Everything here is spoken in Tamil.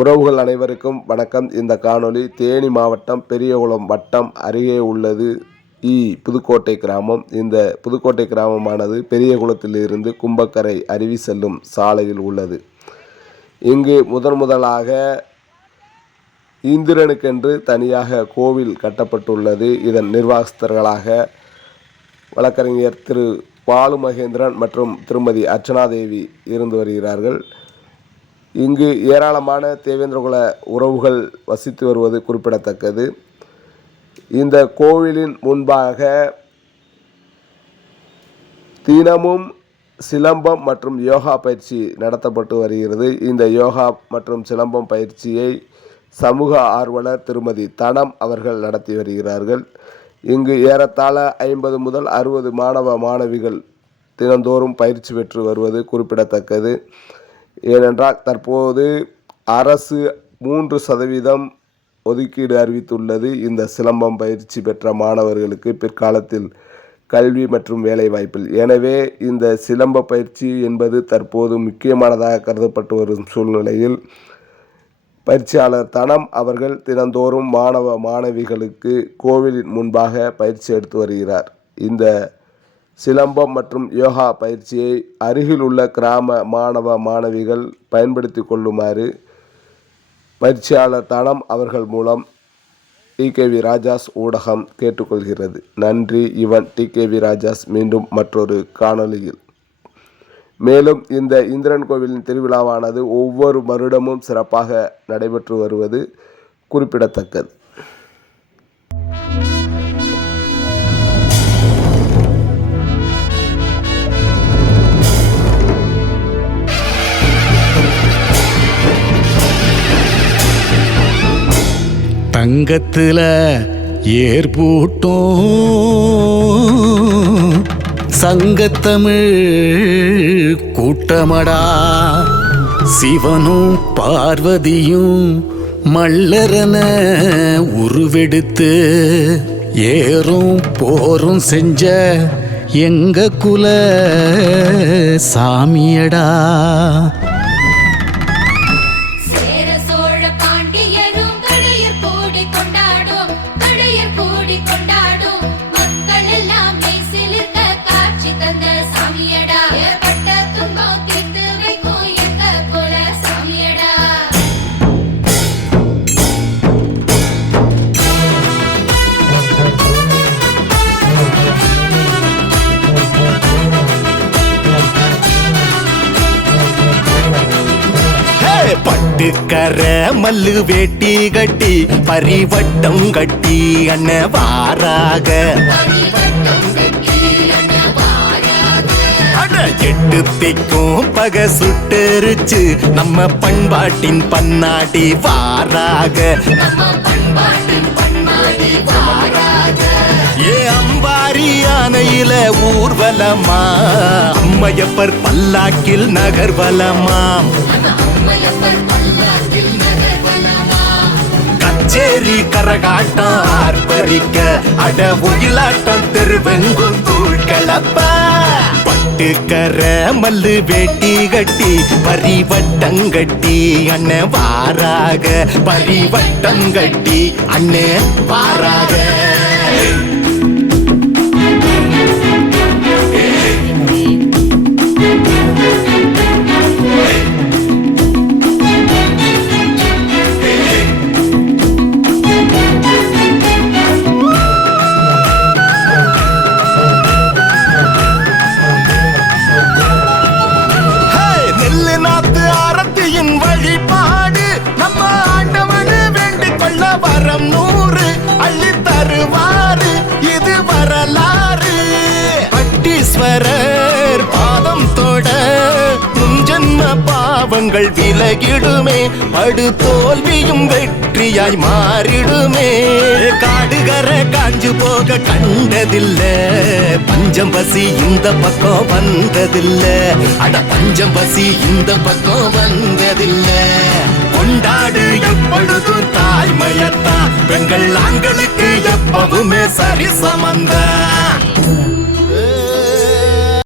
உறவுகள் அனைவருக்கும் வணக்கம். இந்த காணொளி தேனி மாவட்டம் பெரியகுளம் வட்டம் அருகே உள்ளது புதுக்கோட்டை கிராமம். இந்த புதுக்கோட்டை கிராமமானது பெரியகுளத்திலிருந்து கும்பக்கரை அருவி செல்லும் சாலையில் உள்ளது. இங்கு முதலாக இந்திரனுக்கென்று தனியாக கோவில் கட்டப்பட்டுள்ளது. இதன் நிர்வாகஸ்தர்களாக வழக்கறிஞர் திரு பாலு மகேந்திரன் மற்றும் திருமதி அர்ச்சனாதேவி இருந்து வருகிறார்கள். இங்கு ஏராளமான தேவேந்திரகுல உறவுகள் வசித்து வருவது குறிப்பிடத்தக்கது. இந்த கோவிலின் முன்பாக தினமும் சிலம்பம் மற்றும் யோகா பயிற்சி நடத்தப்பட்டு வருகிறது. இந்த யோகா மற்றும் சிலம்பம் பயிற்சியை சமூக ஆர்வலர் திருமதி தனம் அவர்கள் நடத்தி வருகிறார்கள். இங்கு ஏறத்தாழ 50 முதல் 60 மாணவ மாணவிகள் தினந்தோறும் பயிற்சி பெற்று வருவது குறிப்பிடத்தக்கது. ஏனென்றால் தற்போது அரசு 3% ஒதுக்கீடு அறிவித்துள்ளது. இந்த சிலம்பம் பயிற்சி பெற்ற மாணவர்களுக்கு பிற்காலத்தில் கல்வி மற்றும் வேலைவாய்ப்பில். எனவே இந்த சிலம்ப பயிற்சி என்பது தற்போது முக்கியமானதாக கருதப்பட்டு வரும் சூழ்நிலையில் பயிற்சியாளர் தனம் அவர்கள் தினந்தோறும் மாணவ மாணவிகளுக்கு கோவிலின் முன்பாக பயிற்சி எடுத்து வருகிறார். இந்த சிலம்பம் மற்றும் யோகா பயிற்சியை அருகில் உள்ள கிராம மாணவ மாணவிகள் பயன்படுத்தி கொள்ளுமாறு பயிற்சியாளர் தனம் அவர்கள் மூலம் டிகேவி ராஜாஸ் ஊடகம் கேட்டுக்கொள்கிறது. நன்றி. இவன் டிகேவி ராஜாஸ். மீண்டும் மற்றொரு காணொளியில். மேலும் இந்த இந்திரன் கோவிலின் திருவிழாவானது ஒவ்வொரு வருடமும் சிறப்பாக நடைபெற்று வருவது குறிப்பிடத்தக்கது. தங்கத்துல ஏற்பூட்டும் சங்கத்தமிழ் கூட்டமடா, சிவனும் பார்வதியும் மல்லரன உருவெடுத்து ஏறும் போரும் செஞ்ச எங்க குல சாமியடா. பட்டுக்கர மல்லு வேட்டி கட்டி பரிவட்டம் கட்டி அண்ண வாராக, எட்டு திக்கும் பக சுட்டரிச்சு நம்ம பண்பாட்டின் பன்னாடி வாராக. ஏ அம்பாரி யானையில ஊர்வலமா, அம்மையப்பர் பல்லாக்கில் நகர்வலமாம். கச்சேரி கரகாட்டம் ஆர்ப்பரிக்க அட ஒயிலாட்டம் தெருவெங்கும் தூள் கலப்ப. பட்டுக்கர மல்லு வேட்டி கட்டி பரிவட்டங்கட்டி அண்ண வாராக, பரிவட்டங்கட்டி அண்ணே வாராக. வழிபாடு நம்ம ஆண்டவனு வேண்டிக் கொள்ள வரம் 100 அள்ளி தருவாரு. இது வரலாறு. பட்டீஸ்வரர் பாதம் தொட முன்ஜன்ம பாவங்கள் விலகிடுமே, படு தோல்வியும் வெற்றியாய் மாறிடுமே. காடுகர காஞ்சு போக கண்டதில்ல, பஞ்சம் பசி இந்த பக்கம் வந்ததில்ல. அட பஞ்சம் பசி இந்த பக்கம் வந்ததில்ல. கொண்டாடு எப்பொழுதும் தாய்மையத்தான், பெண்கள் ஆண்களுக்கு எப்பவுமே சரி சமந்தான்.